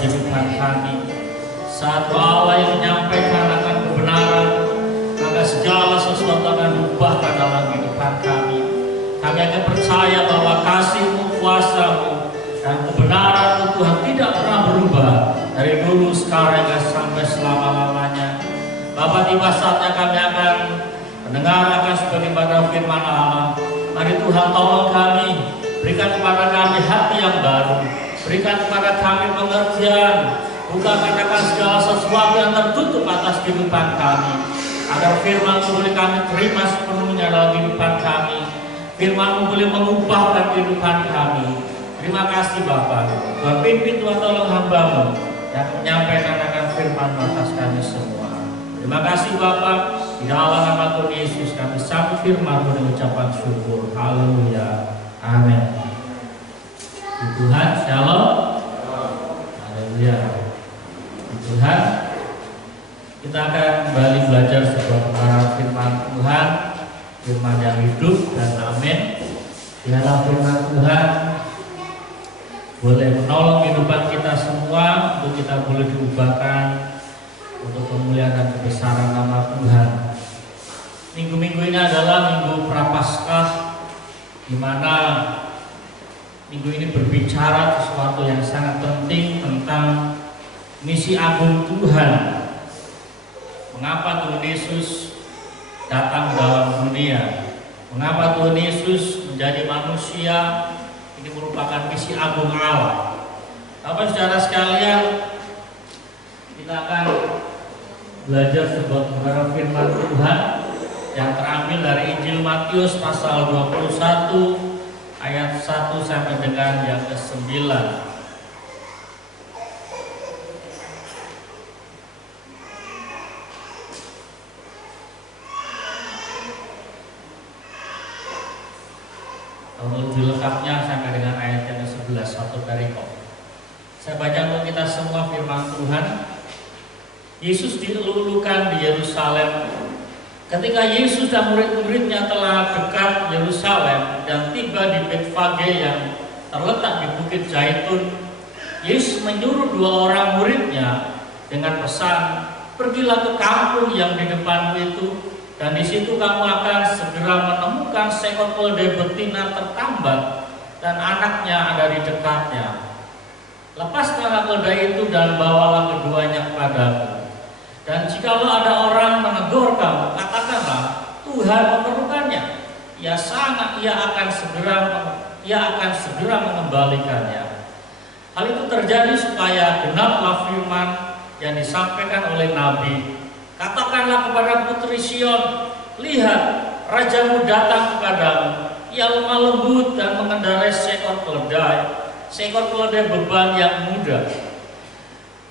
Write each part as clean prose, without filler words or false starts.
kehidupan kami. Saat Allah yang menyampaikan akan kebenaran, maka segala sesuatu akan diubahkan dalam kehidupan kami. Kami akan percaya bahwa kasih-Mu, kuasa-Mu, dan kebenaran Tuhan tidak pernah berubah dari dulu, sekarang, dan sampai selama-lamanya. Bapa, tiba saatnya kami akan mendengar akan sebagaimana firman Allah. Mari Tuhan tolong kami, berikan kepada kami hati yang baru, berikan kepada kami pengertian, bukakan akan segala sesuatu yang tertutup atas kehidupan kami, agar firman-Mu boleh kami terima sepenuhnya dalam kehidupan kami. Firman-Mu boleh mengubahkan kehidupan kami. Terima kasih Bapa. Tuhan pimpin, Tuhan tolong hamba-Mu yang menyampaikan akan firman atas kami semua. Terima kasih Bapa. Di dalam nama Tuhan Yesus kami sambut firman-Mu dengan ucapan syukur. Haleluya. Amin. Tuhan, shalom. Haleluya. Tuhan, kita akan kembali belajar sebuah kebenaran firman Tuhan, firman yang hidup dan amin. Di dalam firman Tuhan boleh menolong kehidupan kita semua, untuk kita boleh diubahkan untuk kemuliaan dan kebesaran nama Tuhan. Minggu-minggu ini adalah minggu Prapaskah, di mana minggu ini berbicara sesuatu yang sangat penting tentang misi agung Tuhan. Mengapa Tuhan Yesus datang dalam dunia? Mengapa Tuhan Yesus menjadi manusia? Ini merupakan misi agung Allah. Bapak saudara sekalian, kita akan belajar sebuah kebenaran firman Tuhan yang terambil dari Injil Matius pasal 21 ayat 1 sampai dengan yang ke-9. Lebih lengkapnya sampai dengan ayat yang ke-11, satu perikop. Saya baca untuk kita semua firman Tuhan. Yesus dilulukan di Yerusalem. Ketika Yesus dan murid-muridnya telah dekat Yerusalem dan tiba di Betfage yang terletak di Bukit Zaitun, Yesus menyuruh 2 orang muridnya dengan pesan, "Pergilah ke kampung yang di depanmu itu, dan di situ kamu akan segera menemukan seekor keledai betina tertambat dan anaknya ada di dekatnya. Lepaskanlah keledai itu dan bawalah keduanya kepadaku. Dan jikalau ada orang menegur kamu, katakanlah, Tuhan memerlukannya. Ia akan segera mengembalikannya." Hal itu terjadi supaya genaplah firman yang disampaikan oleh Nabi. "Katakanlah kepada putri Sion, lihat, rajamu datang kepadamu. Ia lemah lembut dan mengendarai seekor keledai beban yang muda."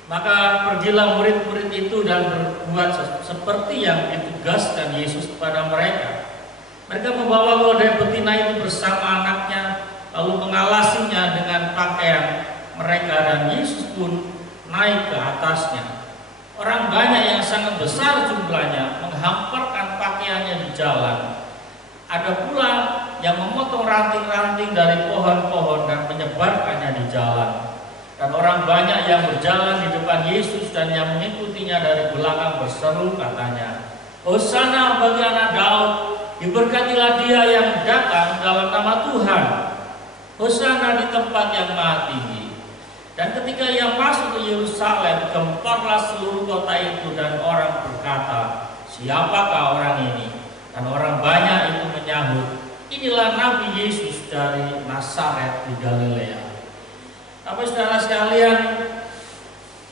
Maka pergilah murid-murid itu dan berbuat seperti yang ditugaskan Yesus kepada mereka. Mereka membawa keledai betina itu bersama anaknya, lalu mengalasinya dengan pakaian mereka, dan Yesus pun naik ke atasnya. Orang banyak yang sangat besar jumlahnya menghamparkan pakaiannya di jalan. Ada pula yang memotong ranting-ranting dari pohon-pohon dan menyebarkannya di jalan. Dan orang banyak yang berjalan di depan Yesus dan yang mengikutinya dari belakang berseru katanya, "Hosana bagi anak Daud, diberkatilah dia yang datang dalam nama Tuhan. Hosana di tempat yang maha tinggi." Dan ketika ia masuk ke Yerusalem, gemparlah seluruh kota itu, dan orang berkata, "Siapakah orang ini?" Dan orang banyak itu menyahut, "Inilah Nabi Yesus dari Nazaret di Galilea." Tapi saudara sekalian,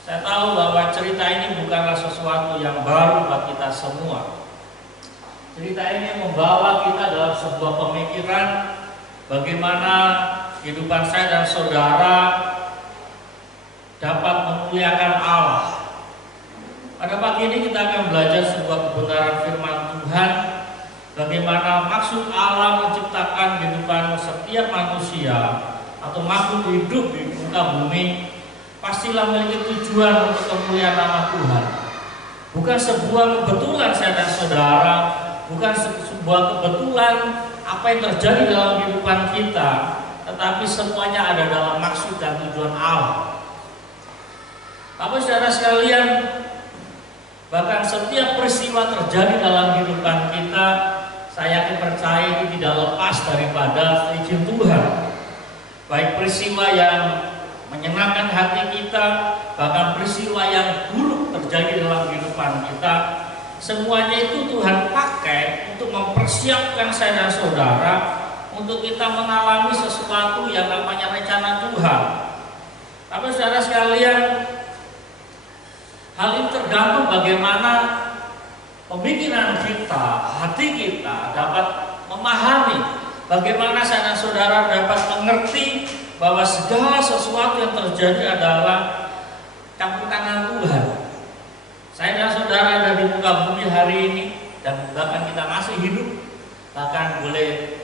saya tahu bahwa cerita ini bukanlah sesuatu yang baru buat kita semua. Cerita ini membawa kita dalam sebuah pemikiran bagaimana kehidupan saya dan saudara dapat memuliakan Allah. Pada pagi ini kita akan belajar sebuah kebenaran firman Tuhan, bagaimana maksud Allah menciptakan kehidupan setiap manusia atau makhluk hidup di muka bumi pastilah memiliki tujuan untuk kemuliaan nama Tuhan. Bukan sebuah kebetulan saya dan saudara, bukan sebuah kebetulan apa yang terjadi dalam kehidupan kita, tetapi semuanya ada dalam maksud dan tujuan Allah. Bapak saudara sekalian, bahkan setiap peristiwa terjadi dalam kehidupan kita, saya yakin percaya itu tidak lepas daripada izin Tuhan. Baik peristiwa yang menyenangkan hati kita, bahkan peristiwa yang buruk terjadi dalam kehidupan kita, semuanya itu Tuhan pakai untuk mempersiapkan saya dan saudara untuk kita mengalami sesuatu yang namanya rencana Tuhan. Tapi saudara sekalian, hal ini tergantung bagaimana pemikiran kita, hati kita dapat memahami, bagaimana saya dan saudara dapat mengerti bahwa segala sesuatu yang terjadi adalah campur tangan Tuhan. Saya dan saudara ada di muka bumi hari ini, dan bahkan kita masih hidup. Bahkan boleh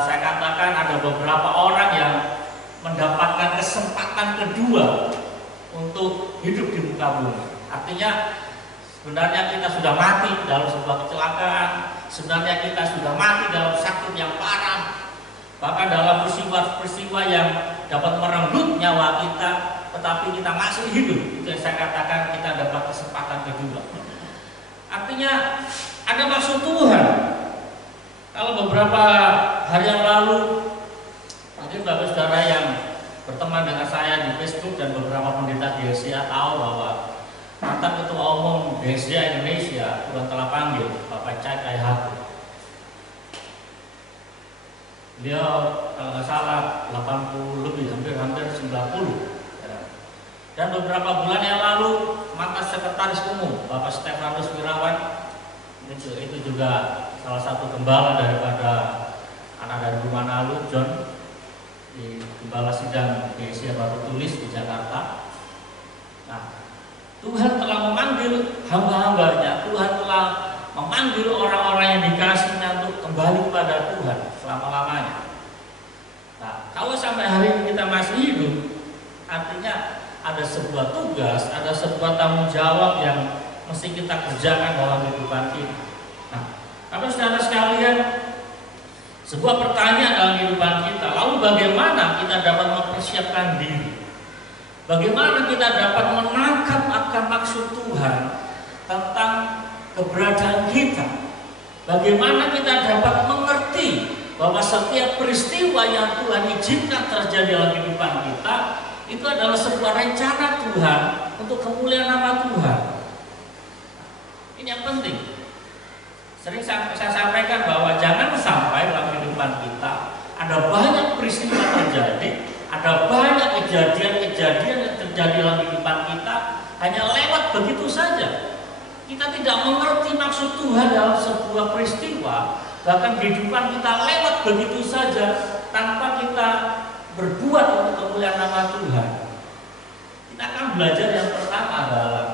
saya katakan ada beberapa orang yang mendapatkan kesempatan kedua untuk hidup di muka bumi. Artinya sebenarnya kita sudah mati dalam sebuah kecelakaan, sebenarnya kita sudah mati dalam sakit yang parah, bahkan dalam peristiwa yang dapat merenggut nyawa kita, tetapi kita masih hidup. Itu yang saya katakan, kita dapat kesempatan kedua. Artinya ada maksud Tuhan. Kalau beberapa hari yang lalu, mungkin Bapak saudara yang berteman dengan saya di Facebook dan beberapa pendeta di Asia tahu bahwa mantan Ketua Umum Asia Indonesia Tuhan telah panggil Bapak Cai Kaihaku. Beliau kalau nggak salah 80 lebih, hampir 90. Dan beberapa bulan yang lalu mantan Sekretaris Umum Bapak Stefanus Wirawan, itu juga salah satu gembala daripada anak dari Rumanalu, John, di gembala sidang Asia Baru Tulis di Jakarta. Nah, Tuhan telah memanggil hamba-hambanya, Tuhan telah memanggil orang-orang yang dikasihnya untuk kembali kepada Tuhan selama-lamanya. Nah, kalau sampai hari ini kita masih hidup, artinya ada sebuah tugas, ada sebuah tanggung jawab yang mesti kita kerjakan dalam kehidupan kita. Nah, tapi saudara sekalian, sebuah pertanyaan dalam kehidupan kita, lalu bagaimana kita dapat mempersiapkan diri? Bagaimana kita dapat menangkap akan maksud Tuhan tentang keberadaan kita? Bagaimana kita dapat mengerti bahwa setiap peristiwa yang Tuhan izinkan terjadi dalam kehidupan kita itu adalah sebuah rencana Tuhan untuk kemuliaan nama Tuhan. Ini yang penting. Sering saya sampaikan bahwa jangan sampai dalam kehidupan kita ada banyak peristiwa terjadi, ada banyak kejadian-kejadian yang terjadi dalam kehidupan kita hanya lewat begitu saja. Kita tidak mengerti maksud Tuhan dalam sebuah peristiwa, bahkan kehidupan kita lewat begitu saja tanpa kita berbuat untuk kemuliaan nama Tuhan. Kita akan belajar yang pertama adalah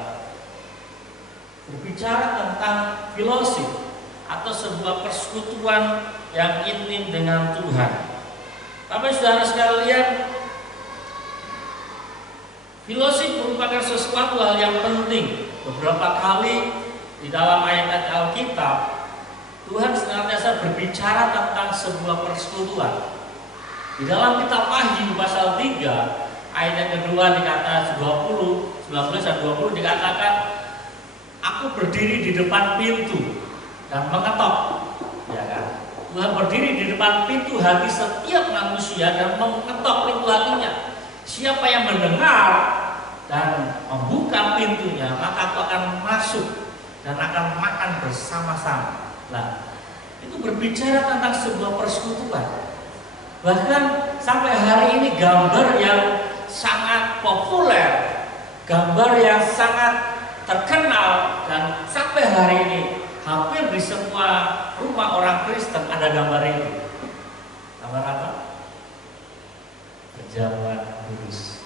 berbicara tentang fellowship atau sebuah persekutuan yang intim dengan Tuhan. Tapi saudara sekalian, fellowship merupakan sesuatu hal yang penting. Beberapa kali di dalam ayat-ayat Alkitab, Tuhan senantiasa berbicara tentang sebuah persekutuan. Di dalam kitab Wahyu pasal 3 ayat yang kedua dikatakan 19 dan 20 dikatakan, aku berdiri di depan pintu dan mengetok. Ya kan? Tuhan berdiri di depan pintu hati setiap manusia dan mengetok pintu hatinya. Siapa yang mendengar dan membuka pintunya, maka aku akan masuk dan akan makan bersama-sama. Nah, itu berbicara tentang sebuah persekutuan. Bahkan sampai hari ini gambar yang sangat populer, gambar yang sangat terkenal, dan sampai hari ini hampir di semua rumah orang Kristen ada gambar ini. Gambar apa? Perjamuan kudus.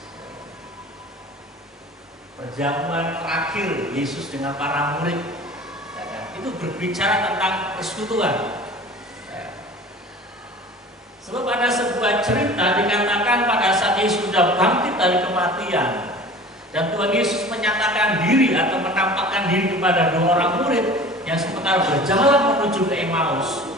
Perjamuan terakhir Yesus dengan para murid. Itu berbicara tentang persekutuan. Sebab ada sebuah cerita dikatakan pada saat Yesus sudah bangkit dari kematian dan Tuhan Yesus menyatakan diri atau menampakkan diri kepada dua orang murid yang sementara berjalan menuju ke Emmaus.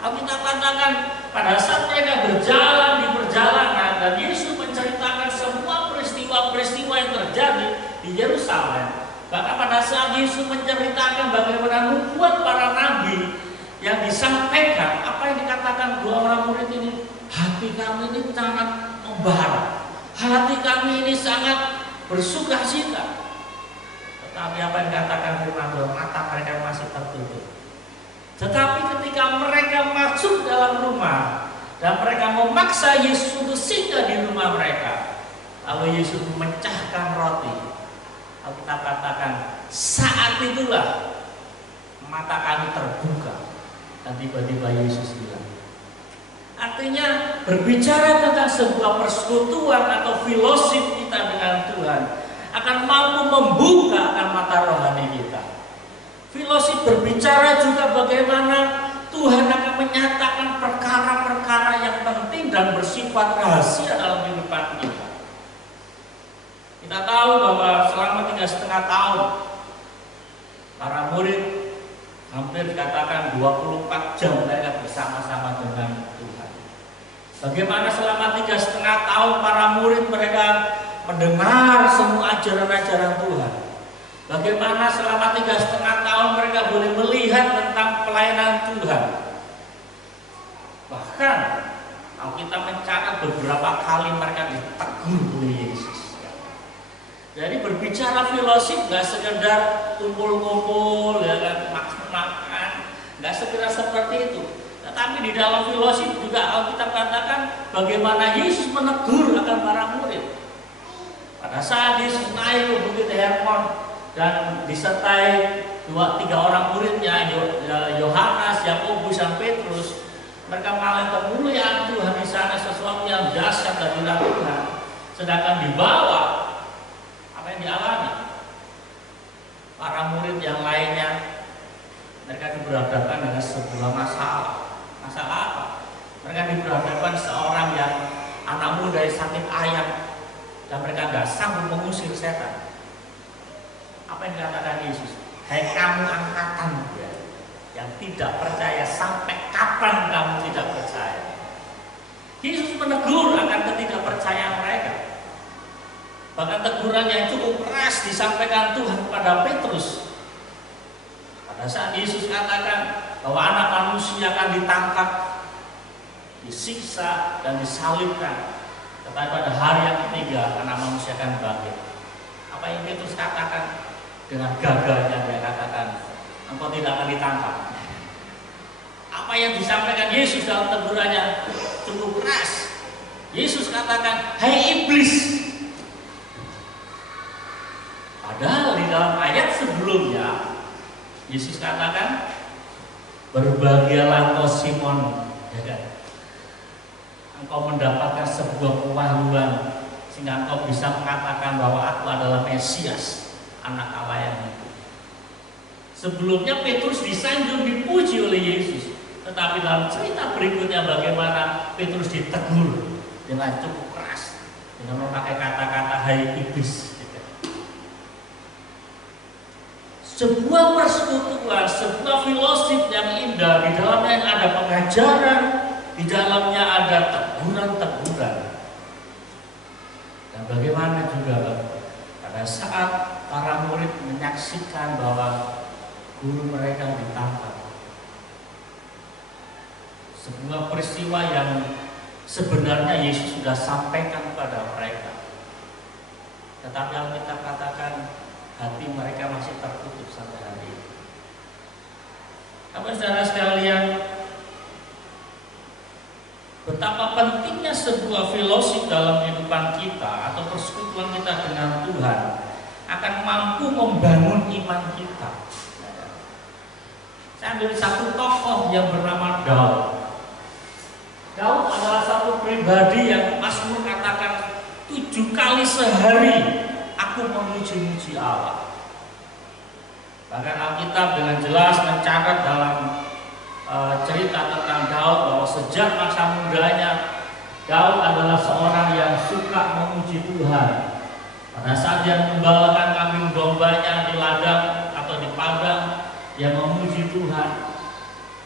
Alkitab katakan pada saat mereka berjalan di perjalanan dan Yesus menceritakan semua peristiwa-peristiwa yang terjadi di Yerusalem. Bahkan pada saat Yesus menceritakan bagaimana nubuat para nabi yang disampaikan, apa yang dikatakan dua orang murid ini, hati kami ini sangat membara, hati kami ini sangat bersukacita. Tetapi apa yang dikatakan firman Tuhan, mata mereka masih tertutup. Tetapi ketika mereka masuk dalam rumah dan mereka memaksa Yesus untuk singgah di rumah mereka, lalu Yesus memecahkan roti. Lalu kita katakan, saat itulah mata kami terbuka. Dan tiba-tiba Yesus bilang. Artinya berbicara tentang sebuah persekutuan atau fellowship kita dengan Tuhan akan mampu membuka akan mata rohani kita. Fellowship berbicara juga bagaimana Tuhan akan menyatakan perkara-perkara yang penting dan bersifat rahasia dalam kehidupan kita. Kita tahu bahwa selama 3,5 tahun para murid hampir dikatakan 24 jam mereka bersama-sama dengan Tuhan. Bagaimana selama 3,5 tahun para murid mereka mendengar semua ajaran-ajaran Tuhan. Bagaimana selama 3,5 tahun mereka boleh melihat tentang pelayanan Tuhan. Bahkan kalau kita mencatat beberapa kali mereka ditegur oleh Yesus. Jadi berbicara fellowship gak sekedar kumpul-kumpul, ya kan, makan-makan, gak sekedar seperti itu. Tetapi di dalam fellowship juga Alkitab katakan bagaimana Yesus menegur akan para murid. Pada saat Yesus naik ke Bukit Hermon dan disertai 2-3 orang muridnya, Yohanes, Yakobus, dan Petrus, mereka mengalami kemuliaan Tuhan di sana, sesuatu yang dahsyat dari Tuhan. Sedangkan di bawah apa yang dialami para murid yang lainnya, mereka diberhadapkan dengan sebuah masalah. Masalah apa? Mereka diberhadapkan seorang yang anak muda yang sakit ayam dan mereka nggak sanggup mengusir setan. Apa yang dikatakan Yesus? Hai kamu angkatan yang tidak percaya, sampai kapan kamu tidak percaya? Yesus menegur akan ketidakpercayaan mereka. Bahkan teguran yang cukup keras disampaikan Tuhan kepada Petrus. Pada saat Yesus katakan bahwa anak manusia akan ditangkap, disiksa, dan disalibkan. Tetapi pada hari yang ketiga anak manusia akan bangkit. Apa yang Petrus katakan? Dengan gagahnya dia katakan, engkau tidak akan ditangkap. Apa yang disampaikan Yesus dalam tegurannya cukup keras. Yesus katakan, hai iblis. Padahal di dalam ayat sebelumnya Yesus katakan, berbahagialah engkau Simon, ya kan? Engkau mendapatkan sebuah kewahuan sehingga engkau bisa mengatakan bahwa aku adalah Mesias, anak Allah yang hidup. Sebelumnya Petrus disanjung, dipuji oleh Yesus, tetapi dalam cerita berikutnya bagaimana Petrus ditegur dengan cukup keras dengan memakai kata-kata hai iblis. Sebuah persekutuan, sebuah fellowship yang indah, di dalamnya ada pengajaran, di dalamnya ada teguran-teguran. Dan bagaimana juga pada saat para murid menyaksikan bahwa guru mereka ditangkap, sebuah peristiwa yang sebenarnya Yesus sudah sampaikan kepada mereka, tetapi Alkitab katakan hati mereka masih tertutup sampai hari ini. Saudara sekalian, betapa pentingnya sebuah fellowship dalam kehidupan kita atau persekutuan kita dengan Tuhan akan mampu membangun iman kita. Saya ambil satu tokoh yang bernama Daud. Daud adalah satu pribadi yang Mazmur katakan 7 kali sehari aku memuji-muji Allah. Bahkan Alkitab dengan jelas mencatat dalam cerita tentang Daud bahwa sejak masa mudanya Daud adalah seorang yang suka memuji Tuhan. Pada saat dia mengembalakan kambing dombanya di ladang atau di padang, dia memuji Tuhan.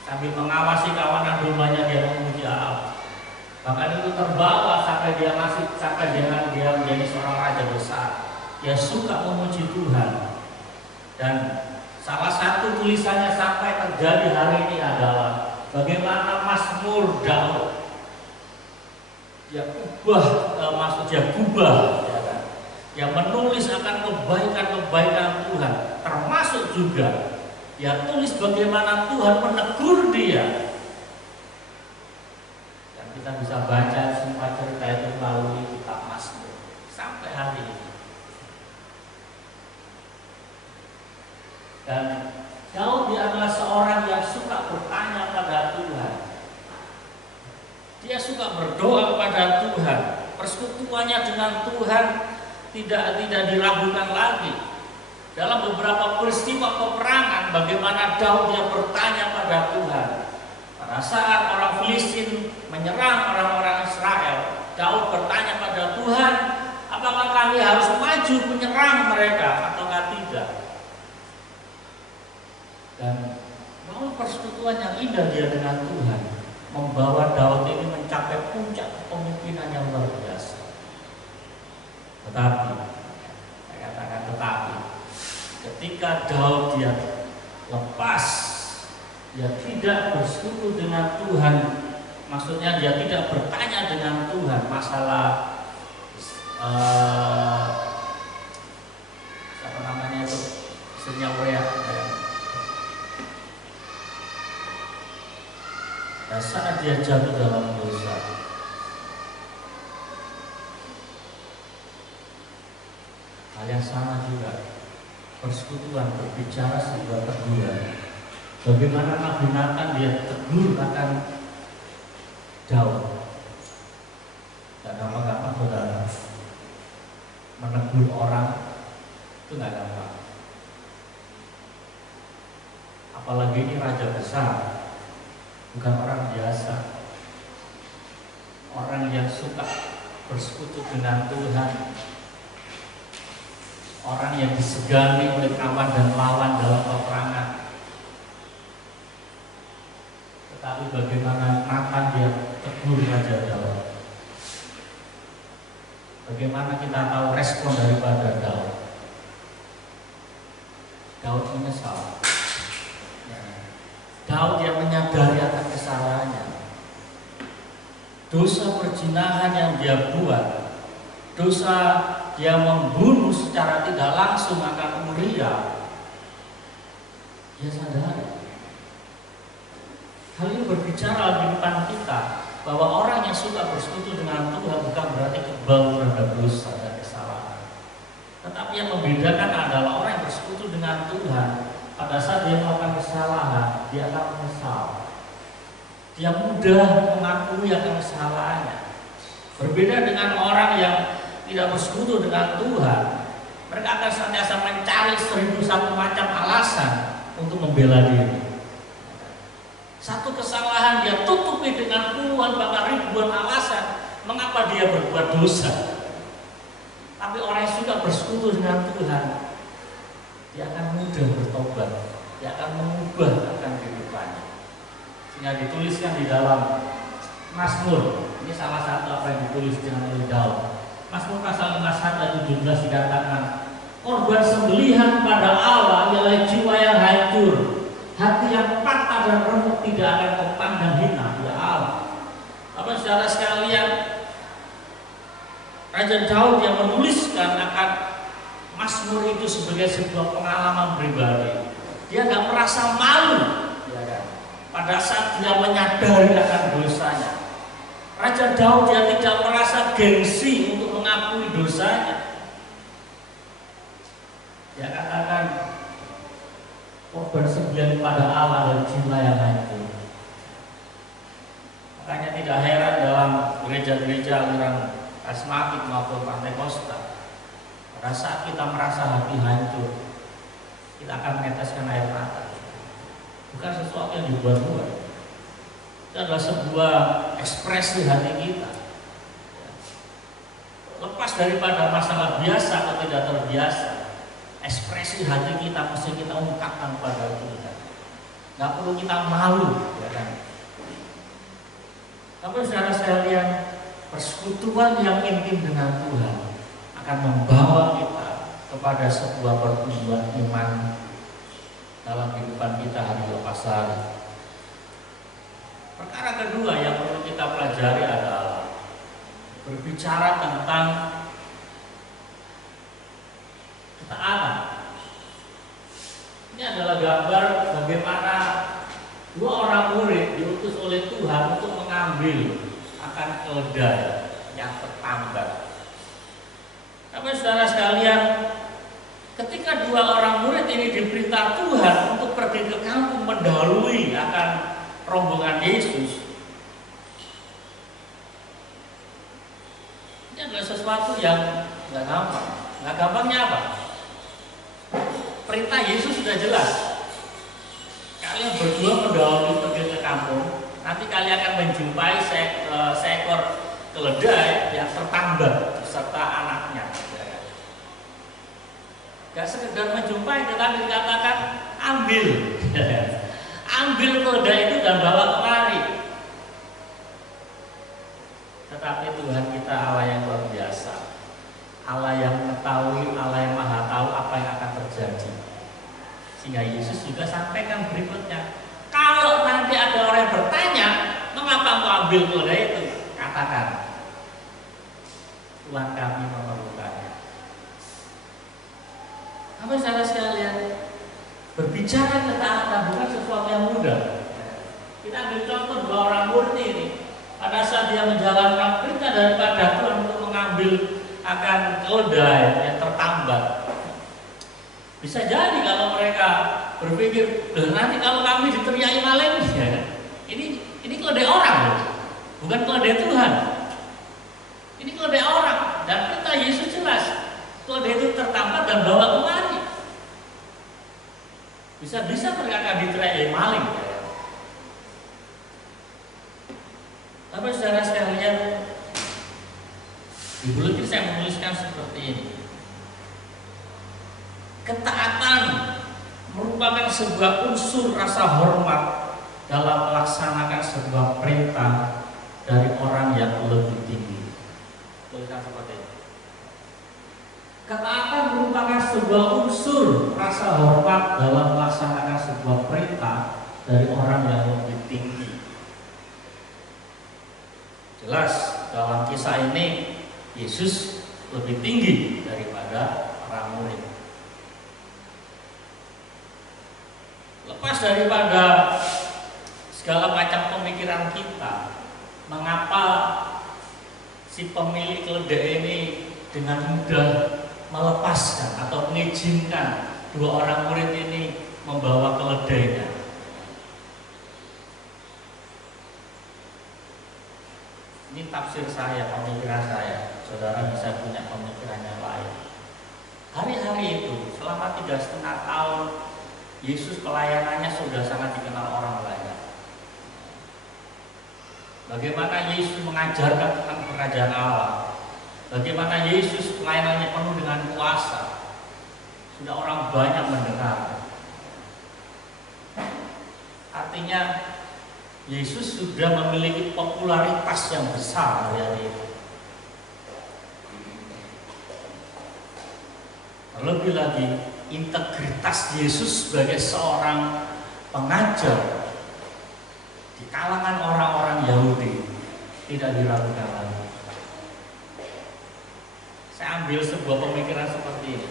Sambil mengawasi kawanan dombanya, dia memuji Allah. Bahkan itu terbawa sampai dia menjadi seorang raja besar. dia suka memuji Tuhan. Dan salah satu tulisannya sampai terjadi hari ini adalah bagaimana Mazmur Daud dia gubah, ya kan? Yang menulis akan kebaikan-kebaikan Tuhan, termasuk juga dia tulis bagaimana Tuhan menegur dia. Dan kita bisa baca semua cerita itu melalui kitab Mazmur sampai hari ini. Dan Daud dia adalah seorang yang suka bertanya pada Tuhan. Dia suka berdoa kepada Tuhan. Persekutuannya dengan Tuhan tidak diragukan lagi. Dalam beberapa peristiwa peperangan, bagaimana Daud dia bertanya pada Tuhan. Pada saat orang Filistin menyerang orang-orang Israel, Daud bertanya pada Tuhan, apakah kami harus maju menyerang mereka ataukah tidak? Dan melalui persekutuan yang indah dia dengan Tuhan, membawa Daud ini mencapai puncak kepemimpinan yang luar biasa. Tetapi, saya katakan tetapi, ketika Daud dia lepas, dia tidak bersekutu dengan Tuhan, maksudnya dia tidak bertanya dengan Tuhan masalah apa namanya itu, senyawa. Dan saat dia jatuh dalam dosa, hal yang sama juga, persekutuan berbicara sebuah teguran. Bagaimana Nabi Nathan dia tegur akan Daud. Dan gampang-gampang saudara, menegur orang itu nggak gampang. Apalagi ini raja besar. Bukan orang biasa, orang yang suka bersekutu dengan Tuhan, orang yang disegani oleh kawan dan lawan dalam peperangan. Tetapi bagaimana Nathan dia tegur Raja Daud? Bagaimana kita tahu respon daripada Daud? Daud menyesal. Daud yang menyadari akan kesalahannya, dosa perzinahan yang dia buat, dosa dia membunuh secara tidak langsung akan Uria, dia sadari. Hal ini berbicara di depan kita bahwa orang yang suka bersekutu dengan Tuhan bukan berarti kebal terhadap dosa dan kesalahan, tetapi yang membedakan adalah orang yang bersekutu dengan Tuhan. Pada saat dia melakukan kesalahan, dia akan menyesal. Dia mudah mengakui akan kesalahannya. Berbeda dengan orang yang tidak bersekutu dengan Tuhan, mereka akan senantiasa mencari 1001 macam alasan untuk membela diri. Satu kesalahan dia tutupi dengan puluhan bahkan ribuan alasan mengapa dia berbuat dosa. Tapi orang yang suka bersekutu dengan Tuhan, dia akan mudah bertobat, dia akan mengubah akan kehidupannya. Sehingga dituliskan di dalam Mazmur, ini salah satu apa yang ditulis dengan oleh Daud. Mazmur pasal 51 ayat 17 dikatakan, korban sembelihan pada Allah ialah jiwa yang hancur, hati yang patah dan remuk tidak akan kepandang hina ya Allah. Apa saudara sekalian, Raja Daud yang menuliskan akan Mazmur itu sebagai sebuah pengalaman pribadi. Dia nggak merasa malu, ya kan? Pada saat dia menyadari akan dosanya. Raja Daud dia tidak merasa gengsi untuk mengakui dosanya. Dia katakan korban sembelihan pada Allah dan jiwa yang hancur. Makanya tidak heran dalam gereja-gereja aliran karismatik maupun Pentakosta, pada saat kita merasa hati hancur, kita akan meneteskan air mata. Bukan sesuatu yang dibuat-buat. Itu adalah sebuah ekspresi hati kita. Lepas daripada masalah biasa atau tidak terbiasa, ekspresi hati kita mesti kita ungkapkan pada Tuhan. Gak perlu kita malu, ya kan? Tapi saudara sekalian, persekutuan yang intim dengan Tuhan akan membawa kita kepada sebuah pertumbuhan iman dalam kehidupan kita hari lepas hari. Perkara kedua yang perlu kita pelajari adalah berbicara tentang ketaatan. Ini adalah gambar bagaimana dua orang murid diutus oleh Tuhan untuk mengambil akan keledai yang tertambat. Tapi saudara sekalian, ketika dua orang murid ini diperintah Tuhan untuk pergi ke kampung mendahului akan rombongan Yesus, ini adalah sesuatu yang nggak gampang. Nggak gampangnya apa? Perintah Yesus sudah jelas. Kalian berdua mendahului pergi ke kampung, nanti kalian akan menjumpai seekor keledai yang tertambat beserta anaknya. Gak sekedar menjumpai, tetapi dikatakan ambil, ambil keledai itu dan bawa kemari. Tetapi Tuhan kita Allah yang luar biasa, Allah yang mengetahui, Allah yang maha tahu apa yang akan terjadi. Sehingga Yesus juga sampaikan berikutnya, kalau nanti ada orang yang bertanya, mengapa engkau ambil keledai itu? Katakan, Tuhan kami memerlukannya. Apa saudara sekalian, berbicara ketaatan bukan sesuatu yang mudah. Kita ambil contoh dua orang murid ini. Pada saat dia menjalankan perintah daripada Tuhan untuk mengambil akan keledai yang tertambat, bisa jadi kalau mereka berpikir, nanti kalau kami diteriaki maling, ini keledai orang, bukan keledai Tuhan. Ini keledai orang, dan perintah Yesus jelas, keledai itu tertambat dan bawa kemari. Bisa-bisa mereka akan diteriaki maling. Tapi saudara sekalian, di buletin saya menuliskan seperti ini. Ketaatan merupakan sebuah unsur rasa hormat dalam melaksanakan sebuah perintah dari orang yang lebih tinggi. Tulisan seperti ini. Ketaatan merupakan sebuah unsur rasa hormat dalam melaksanakan sebuah perintah dari orang yang lebih tinggi. Jelas dalam kisah ini Yesus lebih tinggi daripada para murid. Lepas daripada segala macam pemikiran kita, mengapa si pemilik keledai ini dengan mudah melepaskan atau mengizinkan dua orang murid ini membawa keledainya? Ini tafsir saya, pemikiran saya. Saudara bisa punya pemikiran yang lain. Hari-hari itu selama 3,5 tahun Yesus pelayanannya sudah sangat dikenal orang banyak. Bagaimana Yesus mengajarkan tentang kerajaan Allah, bagaimana Yesus pelayanannya penuh dengan kuasa, sudah orang banyak mendengar. Artinya Yesus sudah memiliki popularitas yang besar hari ini. Terlebih lagi, integritas Yesus sebagai seorang pengajar di kalangan orang-orang Yahudi tidak diragukan lagi. Saya ambil sebuah pemikiran seperti ini.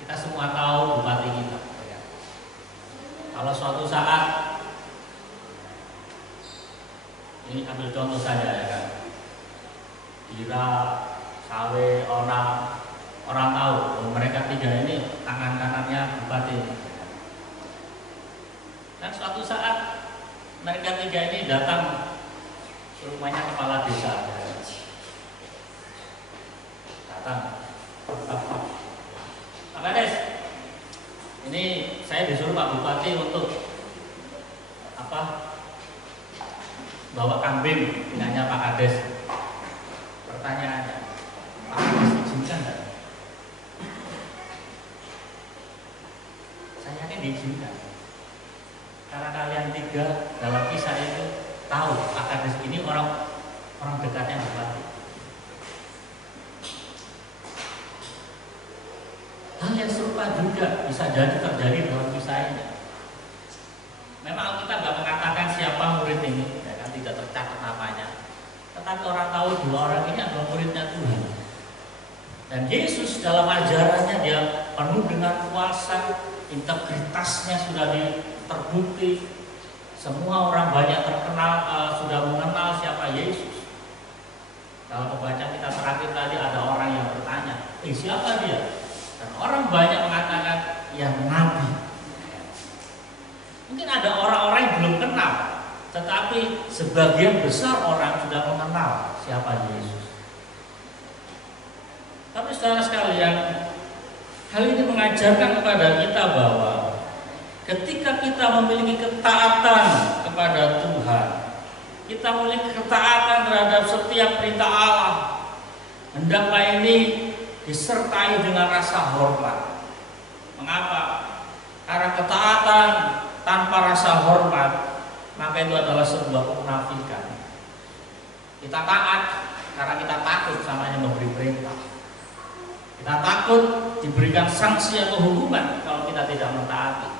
Kita semua tahu bupati kita. Kalau suatu saat, ini ambil contoh saja ya kan, Ira, Sawe, orang tahu mereka tiga ini tangan kanannya bupati. Dan suatu saat mereka tiga ini datang ke rumahnya kepala desa. Datang, Pak Kades, ini saya disuruh Pak Bupati untuk bawa kambing punyanya Pak Kades. Pertanyaannya, Pak Kades izinkan nggak? Saya yakin diizinkan. Karena kalian tiga dalam kisah itu tahu Pak Kades ini orang dekatnya Bupati. juga bisa jadi terjadi dalam kisah ini. Memang kita nggak mengatakan siapa murid ini, ya kan, tidak tercatat namanya. Tetapi orang tahu dua orang ini adalah muridnya Tuhan. Dan Yesus dalam ajarannya dia penuh dengan kuasa, integritasnya sudah terbukti. Semua orang banyak terkenal, sudah mengenal siapa Yesus. Kalau membaca kita terakhir tadi ada orang yang bertanya, siapa dia? Dan orang banyak mengatakan, ya nabi. Mungkin ada orang-orang yang belum kenal, tetapi sebagian besar orang sudah mengenal siapa Yesus. Tapi saudara sekalian, hal ini mengajarkan kepada kita bahwa ketika kita memiliki ketaatan kepada Tuhan, kita memiliki ketaatan terhadap setiap perintah Allah, hendaklah ini disertai dengan rasa hormat. Mengapa? Karena ketaatan tanpa rasa hormat, maka itu adalah sebuah kemunafikan. Kita taat karena kita takut sama yang memberi perintah. Kita takut diberikan sanksi atau hukuman kalau kita tidak mentaati.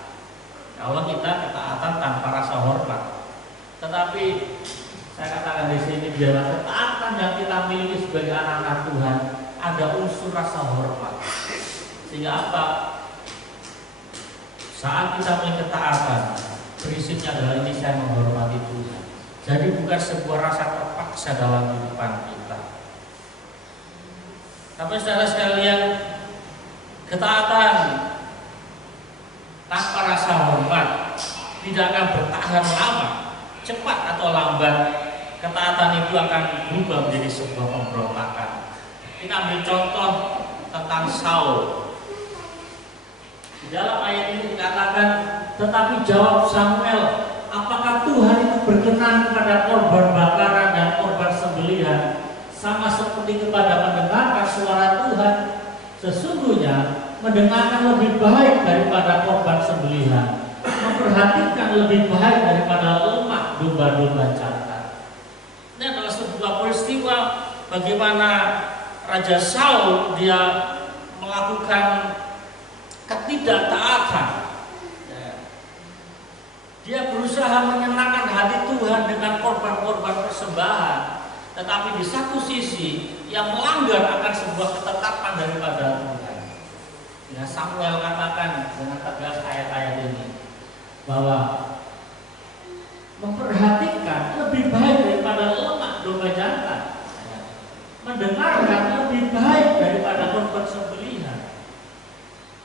Kalau kita ketaatan tanpa rasa hormat. Tetapi saya katakan di sini, biarlah ketaatan yang kita miliki sebagai anak-anak Tuhan ada unsur rasa hormat. Sehingga apa? Saat kita memiliki ketaatan, prinsipnya adalah ini saya menghormati Tuhan. Jadi bukan sebuah rasa terpaksa dalam kehidupan kita. Tapi saudara sekalian, ketaatan tanpa rasa hormat tidak akan bertahan lama. Cepat atau lambat, ketaatan itu akan berubah menjadi sebuah pemberontakan. Kita ambil contoh tentang Saul. Di dalam ayat ini dikatakan, tetapi jawab Samuel, apakah Tuhan itu berkenan kepada korban bakaran dan korban sembelihan sama seperti kepada mendengarkan suara Tuhan? Sesungguhnya mendengarkan lebih baik daripada korban sembelihan, memperhatikan lebih baik daripada lemak domba-domba jantan. Ini adalah sebuah peristiwa bagaimana Raja Saul dia melakukan ketidaktaatan. Dia berusaha menyenangkan hati Tuhan dengan korban-korban persembahan, tetapi di satu sisi yang melanggar akan sebuah ketetapan daripada Tuhan. Ya, Samuel katakan dengan tegas ayat-ayat ini bahwa memperhatikan lebih baik daripada lemak domba jantan, mendengarkan lebih baik daripada korban sembelihan.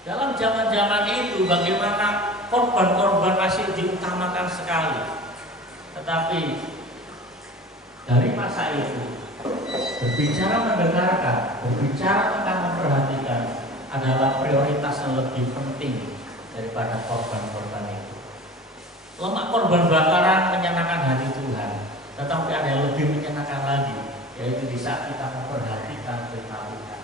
Dalam zaman-zaman itu bagaimana korban-korban masih diutamakan sekali. Tetapi dari masa itu berbicara mendengarkan, berbicara tentang memperhatikan adalah prioritas yang lebih penting daripada korban-korban itu. Lemak korban bakaran menyenangkan hati Tuhan, tetapi ada yang lebih menyenangkan lagi, yaitu di saat kita memperhatikan perintah Tuhan.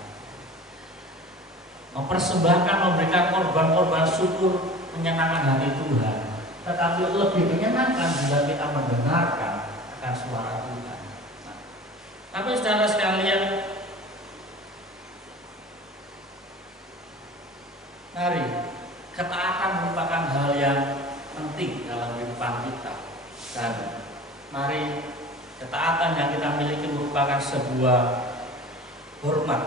Mempersembahkan, memberikan korban-korban syukur menyenangkan hati Tuhan, tetapi lebih menyenangkan bila kita mendengarkan akan suara Tuhan. Tapi saudara sekalian, mari, ketaatan merupakan hal yang penting dalam kehidupan kita. Dan mari, ketaatan yang kita miliki merupakan sebuah hormat,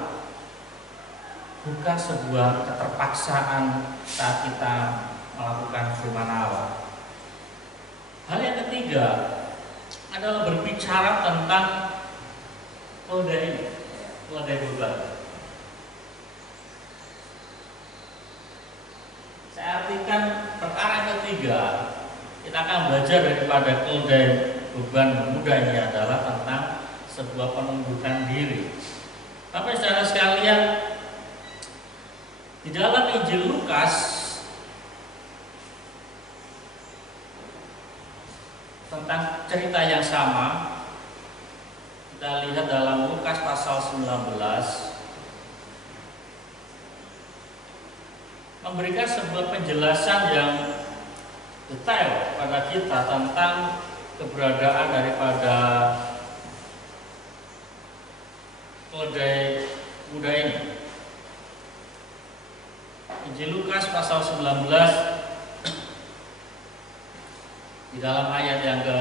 bukan sebuah keterpaksaan saat kita melakukan firman Allah. Hal yang ketiga adalah berbicara tentang keledai beban. Saya artikan perkara ketiga, kita akan belajar daripada keledai beban muda ini adalah tentang sebuah penundukan diri. Bapak saudara sekalian, di dalam Injil Lukas tentang cerita yang sama, kita lihat dalam Lukas pasal 19 memberikan sebuah penjelasan yang detail pada kita tentang keberadaan daripada keledai muda ini. Injil Lukas pasal 19 di dalam ayat yang ke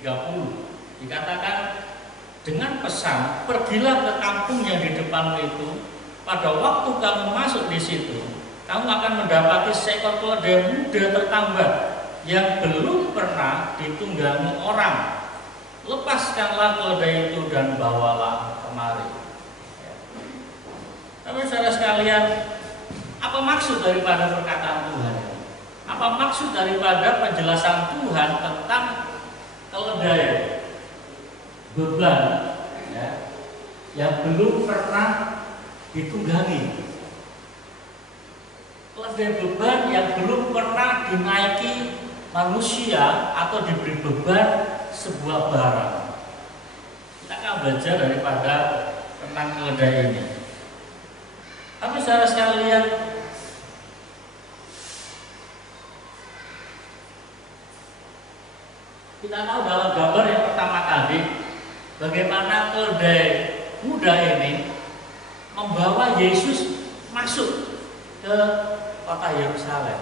30 dikatakan, dengan pesan, pergilah ke kampung yang di depanmu itu, pada waktu kamu masuk di situ, kamu akan mendapati seekor keledai muda tertambat yang belum pernah ditunggangi orang. Lepaskanlah keledai itu dan bawalah kemari. Tapi saudara sekalian, apa maksud daripada perkataan Tuhan? Apa maksud daripada penjelasan Tuhan tentang keledai beban yang belum pernah ditunggangi? Keledai beban yang belum pernah dinaiki manusia atau diberi beban sebuah barang. Kita akan belajar daripada tentang keledai ini. Tapi saudara sekalian, kita tahu dalam gambar yang pertama tadi bagaimana keledai muda ini membawa Yesus masuk ke kota Yerusalem.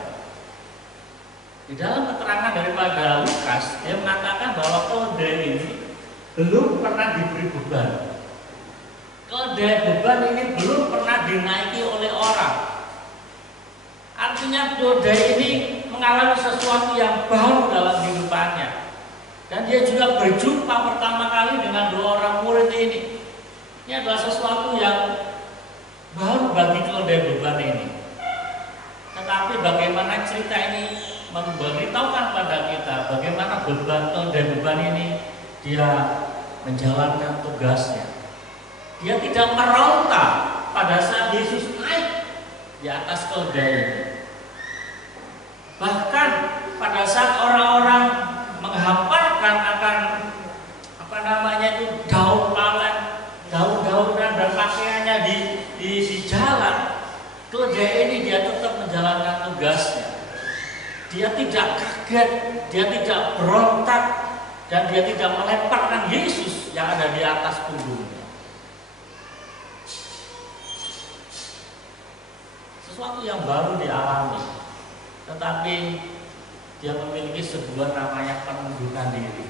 Di dalam keterangan daripada Lukas, dia mengatakan bahwa keledai ini belum pernah diberi beban. Keledai beban ini belum pernah dinaiki oleh orang. Artinya keledai ini mengalami sesuatu yang baru dalam kehidupannya. Dan dia juga berjumpa pertama kali dengan dua orang murid ini. Ini adalah sesuatu yang baru bagi keledai beban ini. Tetapi bagaimana cerita ini memberitahukan pada kita bagaimana keledai beban ini dia menjalankan tugasnya. Dia tidak meronta pada saat Yesus naik di atas keledai ini. Bahkan pada saat orang-orang menghamparkan akan daun palen, daun-daunan dan pakaiannya di jalan, keledai ini dia tetap menjalankan tugasnya. Dia tidak kaget, dia tidak berontak, dan dia tidak melemparkan Yesus yang ada di atas punggungnya. Sesuatu yang baru dialami, tetapi dia memiliki sebuah namanya penundukan diri.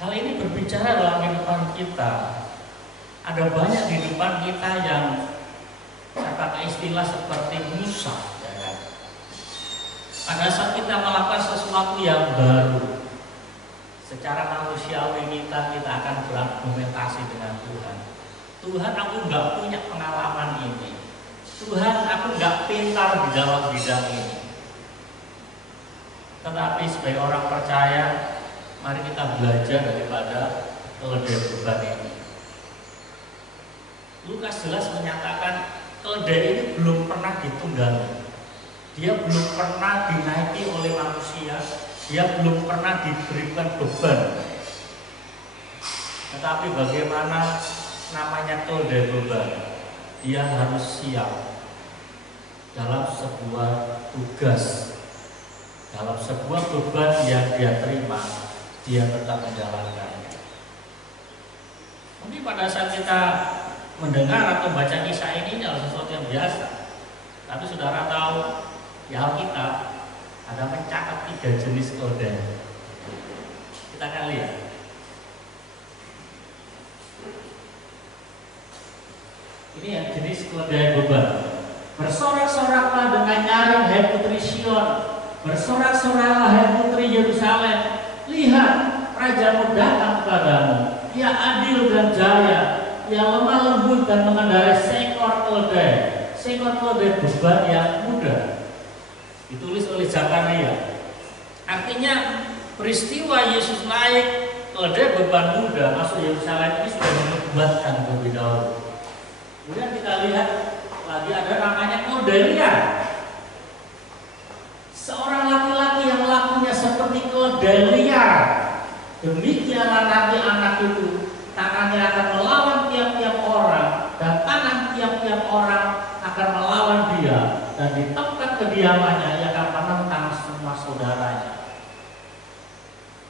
Hal ini berbicara dalam kehidupan kita. Ada banyak kehidupan kita yang saya pakai istilah seperti Musa. Pada saat kita melakukan sesuatu yang baru, secara manusiawi kita akan berargumentasi dengan Tuhan. Tuhan, aku nggak punya pengalaman ini. Tuhan, aku nggak pintar di dalam bidang ini. Tetapi sebagai orang percaya, mari kita belajar daripada keledai beban ini. Lukas jelas menyatakan keledai ini belum pernah ditunggangi. Dia belum pernah dinaiki oleh manusia, dia belum pernah diberikan beban. Tetapi bagaimana namanya keledai beban? Dia harus siap dalam sebuah tugas, dalam sebuah beban yang dia terima, dia tetap menjalankannya. Mungkin pada saat kita mendengar atau baca kisah ini adalah sesuatu yang biasa. Tapi saudara tahu, di Alkitab ada mencatat 3 jenis keledai. Kita akan lihat. Ini yang jenis keledai beban. Bersorak-soraklah dengan nyaring, hai putri Sion. Bersorak-soraklah, hai putri Yerusalem. Lihat, rajamu datang kepadamu. Ia adil dan jaya. Ia lemah lembut dan mengendarai seekor keledai. Seekor keledai beban yang muda. Ditulis oleh Zakaria. Artinya peristiwa Yesus naik keledai beban muda masuk Yerusalem ini sudah mengubatkan terlebih dahulu. Kemudian kita lihat lagi ada namanya keledai liar. Seorang laki-laki yang lakunya seperti keledai liar. Demikianlah nanti anak itu, tangannya akan melawan tiap-tiap orang, dan tangan tiap-tiap orang akan melawan dia, dan di tempat kediamannya ia akan menentang semua saudaranya.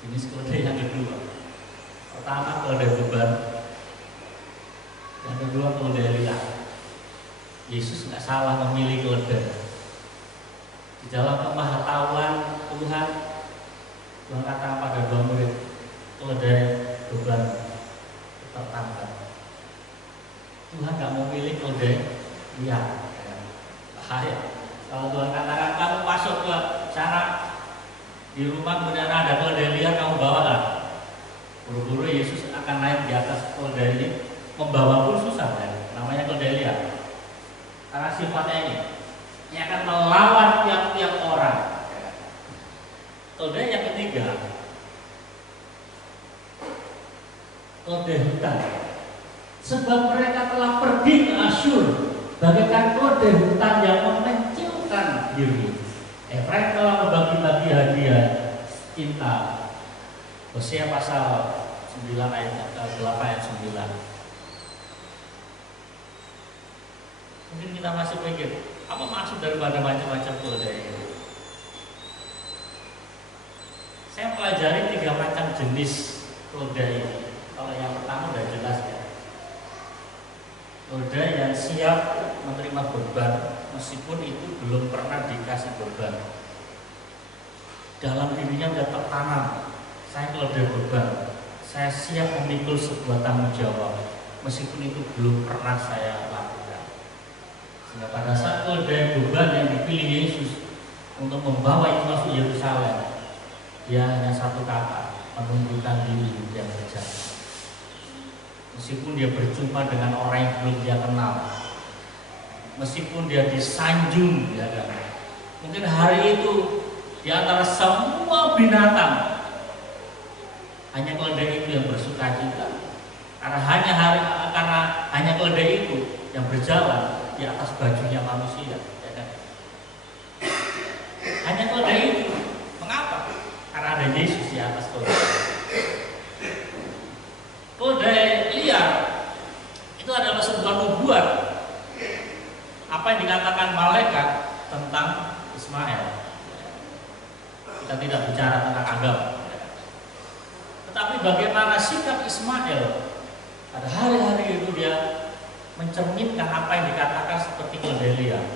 Jenis keledai yang kedua. Pertama, keledai beban. ketahuan Tuhan katakan pada dua murid, keledai beban tertangkap. Tuhan gak mau pilih keledai liar, bahaya. Kalau Tuhan katakan kamu masuk ke sana di rumah kemudian ada keledai liar, kamu bawalah. Buru-buru Yesus akan naik di atas keledai ini, membawa pun susah ya. Namanya keledai liar. Karena sifatnya ini akan melawan tiap-tiap orang. Keledai yang ketiga, keledai hutan. Sebab mereka telah pergi ke Asyur, bagaikan keledai hutan yang memencilkan diri. Efraim telah membagi-bagi hadiah cinta. Hosea pasal 9 ayat 8 ayat 9. Mungkin kita masih pikir, apa maksud daripada macam-macam keledai ini? Saya pelajari 3 macam jenis keledai ini. Kalau yang pertama udah jelas ya, keledai yang siap menerima beban meskipun itu belum pernah dikasih beban. Dalam dirinya sudah tertanam, saya keledai beban, saya siap memikul sebuah tanggung jawab meskipun itu belum pernah saya lakukan. Sehingga pada saat keledai beban yang dipilih Yesus untuk membawa itu masuk Yerusalem, dia hanya satu kata, menundukkan diri dia berjalan. Meskipun dia berjumpa dengan orang yang belum dia kenal, meskipun dia disanjung, ya kan? Mungkin hari itu di antara semua binatang hanya keledai itu yang bersuka cita, karena hanya keledai itu yang berjalan di atas bajunya manusia, ya kan? Hanya keledai itu. Mengapa? Karena ada Yesus di atas keledai. Keledai liar itu adalah sebuah nubuat. Apa yang dikatakan malaikat tentang Ismail. Kita tidak bicara tentang agama, tetapi bagaimana sikap Ismail pada hari-hari itu, dia mencerminkan apa yang dikatakan seperti keledai liar.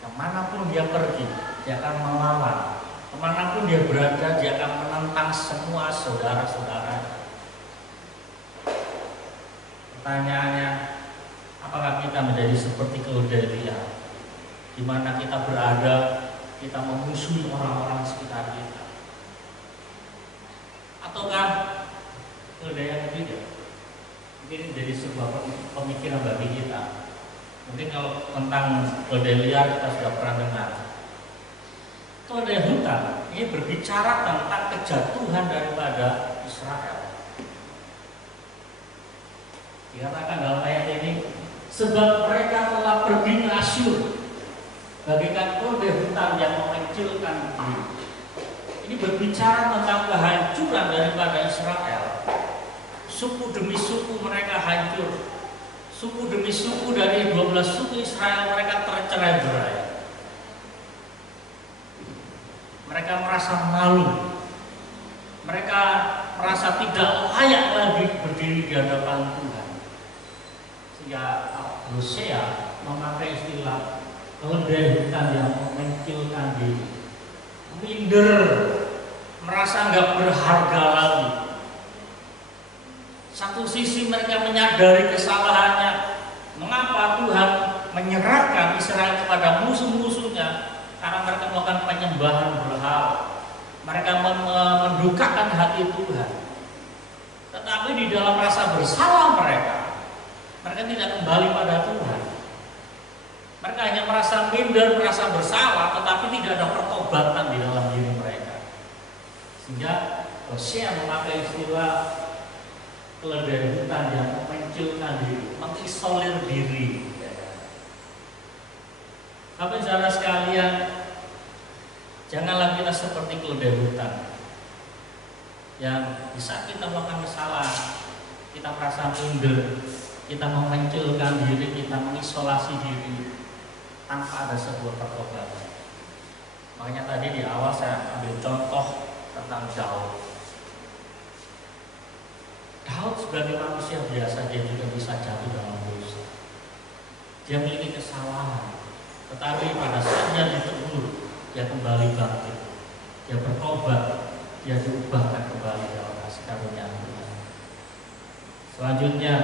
Kemanapun dia pergi, dia akan melawan. Kemanapun dia berada, dia akan menentang semua saudara-saudara. Pertanyaannya, apakah kita menjadi seperti keledai liar, di mana kita berada, kita memusuhi orang-orang sekitar kita? Ataukah keledai yang ketiga? Mungkin menjadi sebuah pemikiran bagi kita. Mungkin kalau tentang keledai liar kita sudah pernah dengar. Keledai hutan ini berbicara tentang kejatuhan daripada Israel. Dikatakan dalam ayat ini, sebab mereka telah pergi ke Asyur, bagaikan keledai hutan yang memencilkan diri. Ini berbicara tentang kehancuran daripada Israel. Suku demi suku mereka hancur. Suku demi suku dari 12 suku Israel mereka tercerai-berai. Mereka merasa malu. Mereka merasa tidak layak lagi berdiri di hadapan Tuhan. Sehingga Hosea memakai istilah keledai hutan yang memencilkan diri, minder, merasa nggak berharga lagi. Satu sisi mereka menyadari kesalahannya. Mengapa Tuhan menyerahkan Israel kepada musuh-musuhnya? Karena mereka melakukan penyembahan berhala. Mereka mendukakan hati Tuhan. Tetapi di dalam rasa bersalah mereka tidak kembali pada Tuhan. Mereka hanya merasa minder, merasa bersalah, tetapi tidak ada pertobatan di dalam diri mereka. Sehingga Hosea memakai istilah keledai hutan yang memencilkan diri, mengisolir diri. Bapak saudara sekalian, janganlah kita seperti keledai hutan yang bisa kita melakukan kesalahan, kita merasa minder, kita memencilkan diri, kita mengisolasi diri tanpa ada sebuah pertobatan. Makanya tadi di awal saya ambil contoh tentang Daud. Daud sebagai manusia biasa, dia juga bisa jatuh dalam dosa. Dia memiliki kesalahan, tetapi pada saat dia ditegur, dia kembali bangkit, dia bertobat, dia diubahkan kembali dalam kasih karunia Tuhan. Selanjutnya,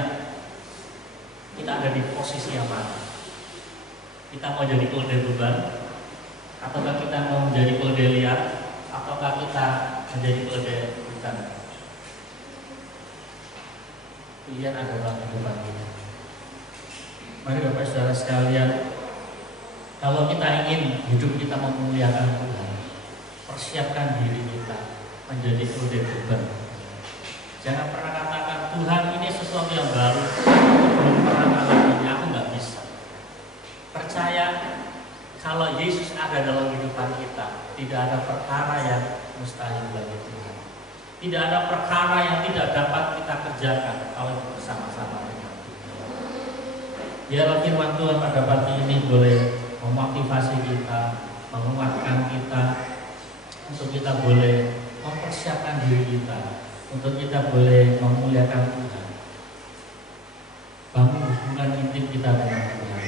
kita ada di posisi yang mana? Kita mau jadi keledai beban, ataukah kita mau menjadi keledai liar, ataukah kita menjadi keledai hutan? Pilihan ada dalam kehidupan kita. Mari Bapak Saudara sekalian, kalau kita ingin hidup kita memuliakan Tuhan, persiapkan diri kita menjadi keledai beban. Jangan pernah katakan, Tuhan ini sesuatu yang baru, belum pernah ngalamin, aku nggak bisa. Percaya kalau Yesus ada dalam kehidupan kita, tidak ada perkara yang mustahil bagi Tuhan. Tidak ada perkara yang tidak dapat kita kerjakan kalau bersama-sama dengan Tuhan. Biarlah firman Tuhan pada pagi ini boleh memotivasi kita, menguatkan kita, untuk kita boleh mempersiapkan diri kita, untuk kita boleh memuliakan Tuhan. Bangun hubungan intim kita dengan Tuhan.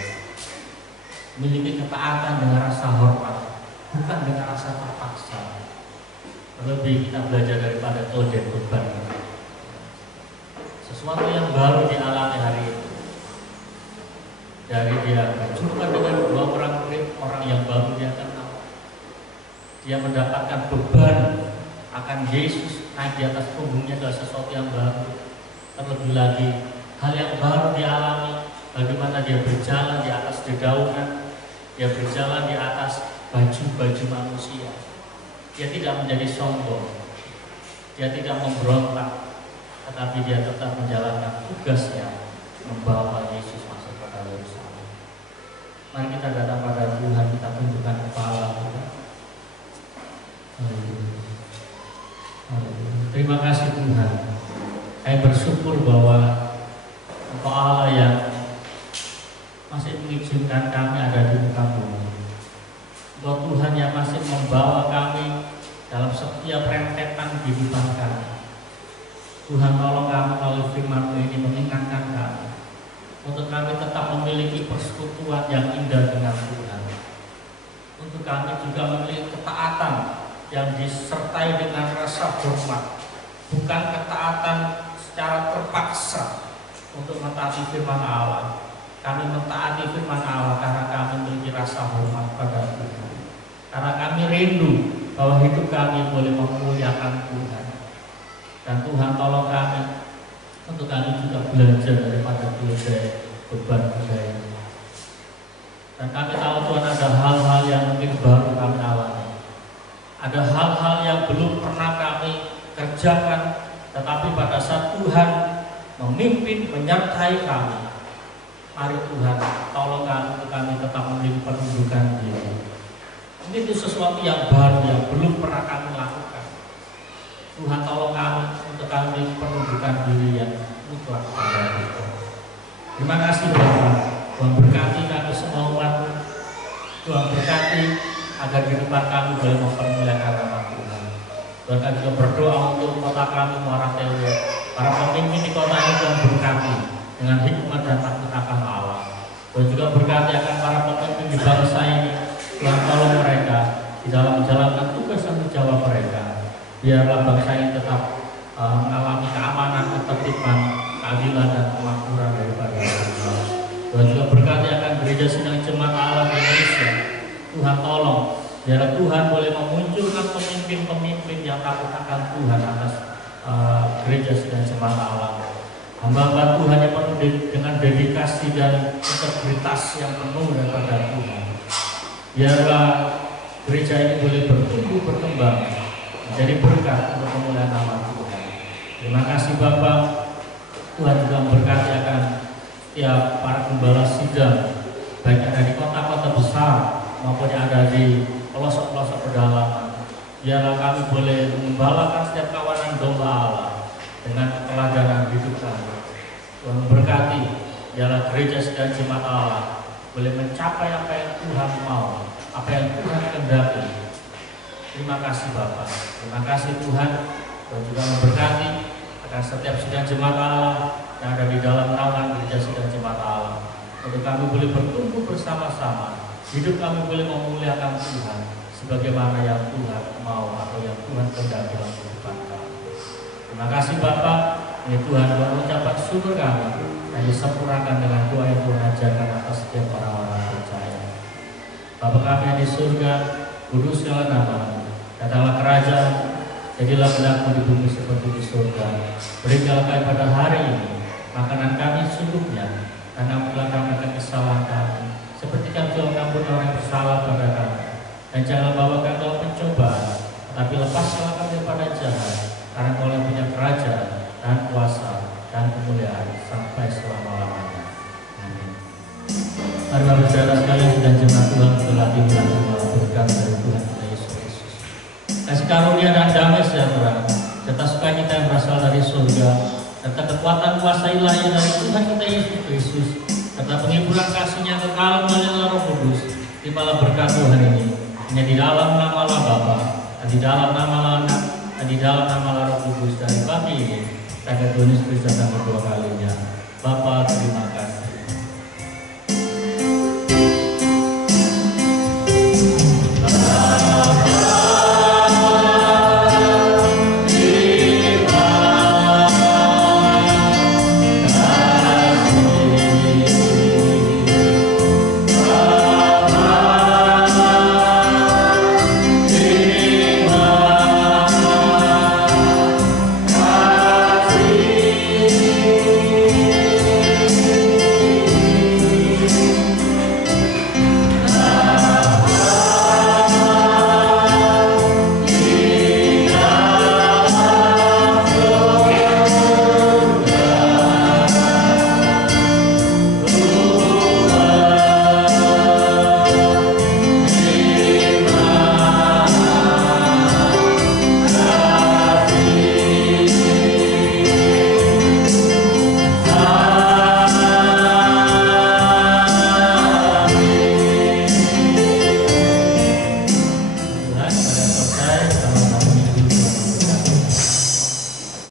Memiliki ketaatan dengan rasa hormat, bukan dengan rasa terpaksa. Lebih kita belajar daripada keledai beban. Sesuatu yang baru dialami hari ini. Dari dia berjumpa dengan dua orang murid, orang yang baru dia kenal. Dia mendapatkan beban akan Yesus naik di atas punggungnya adalah sesuatu yang baru. Terlebih lagi hal yang baru dialami, bagaimana dia berjalan di atas dedaunan, dia berjalan di atas baju-baju manusia. Dia tidak menjadi sombong, dia tidak memberontak, tetapi dia tetap menjalankan tugasnya membawa Yesus masuk ke Yerusalem. Mari kita datang pada Tuhan, kita tunjukkan kepala kita. Terima kasih Tuhan. Saya bersyukur bahwa Engkau Allah yang masih mengizinkan kami ada di muka bumi. Engkau Tuhan yang masih membawa kami dalam setiap rentetan kehidupan kami. Tuhan, tolong kami melalui firman-Mu ini mengingatkan kami untuk kami tetap memiliki persekutuan yang indah dengan Tuhan. Untuk kami juga memiliki ketaatan yang disertai dengan rasa hormat, bukan ketaatan secara terpaksa untuk mentaati firman Allah. Kami mentaati firman Allah karena kami memiliki rasa hormat pada Tuhan. Karena kami rindu bahwa hidup kami boleh memuliakan Tuhan. Dan Tuhan tolong kami untuk kami juga belajar daripada keledai beban ini. Dan kami tahu Tuhan ada hal-hal yang mungkin baru kami alami. Ada hal-hal yang belum pernah kami kerjakan, tetapi pada saat Tuhan memimpin, menyertai kami, mari Tuhan tolong kami untuk kami tetap memiliki penunjukan diri. Mungkin itu sesuatu yang baru yang belum pernah kami lakukan. Tuhan tolong kami untuk kami penunjukan diri yang mutlak pada kita. Terima kasih Bapak. Tuhan berkati kami semua umat. Tuhan berkati agar di depan kami boleh mempermuliakan nama Tuhan. Tuhan kami juga berdoa untuk kota kami Muara Tewe. Para pemimpin di kota ini Tuhan berkati dengan hikmat dan takut akan Allah. Tuhan juga berkati akan para pemimpin di bangsa ini. Tuhan tolong mereka di dalam menjalankan tugas dan jawab mereka. Biarlah bangsa ini tetap mengalami keamanan, ketertiban, keadilan dan kemakmuran daripada Allah. Tuhan juga berkati akan gereja Sidang Jemaat Allah di Indonesia. Tuhan tolong, biarlah Tuhan boleh memunculkan pemimpin-pemimpin yang takut akan Tuhan atas gereja Sidang Jemaat Allah. Hamba-hamba Tuhan yang penuh dengan dedikasi dan integritas yang penuh daripada Tuhan. Biarlah gereja ini boleh bertumbuh berkembang menjadi berkat untuk kemuliaan nama Tuhan. Terima kasih Bapak. Tuhan juga memberkati akan setiap para gembala sidang, baik ada di kota-kota besar maupun yang ada di pelosok-pelosok pedalaman. Biarlah kami boleh mengembalakan setiap kawanan domba Allah dengan keteladanan hidup kami. Tuhan memberkati, biarlah gereja Sidang Jemaat Allah boleh mencapai apa yang Tuhan mau, apa yang Tuhan kehendaki. Terima kasih Bapak. Terima kasih Tuhan. Tuhan juga memberkati akan setiap Sidang Jemaat Allah yang ada di dalam naungan gereja Sidang Jemaat Allah. Untuk kami boleh bertumbuh bersama-sama, hidup kami boleh memuliakan Tuhan, sebagaimana yang Tuhan mau atau yang Tuhan kehendaki dalam kehidupan kami. Terima kasih Bapa, ini Tuhan buat ucapan syukur kami yang disempurnakan dengan doa yang Tuhan ajarkan atas setiap orang-orang percaya. Bapa kami yang di surga, kuduskanlah nama-Mu, datanglah kerajaan, jadilah kehendak-Mu di bumi seperti di surga. Berikanlah kami pada hari ini makanan kami secukupnya, dan ampunilah kami akan kesalahan kami, seperti kami telah mengampuni orang yang bersalah pada kami. Dan janganlah bawa kami dalam pencobaan, tetapi lepaskanlah kami daripada jahat, karena Kau yang punya kerajaan dan kuasa dan kemuliaan sampai selama-lamanya. Amin. Mari Bapak saudara sekalian dan jemaat Tuhan telah diberkati oleh berkat dari Tuhan kita Yesus Kristus. Kasih karunia dan damai sejahtera serta sukacita yang berasal dari surga, serta kekuatan kuasa ilahi dari Tuhan kita Yesus Kristus, serta penghiburan kasih-Nya kekal melalui Roh Kudus, terimalah berkat Tuhan ini hanya di dalam nama Bapa, dan di dalam nama Anak, dan di dalam nama Roh Kudus dari pagi ini sampai Tuhan Yesus Kristus datang kedua kalinya. Bapa, terima kasih.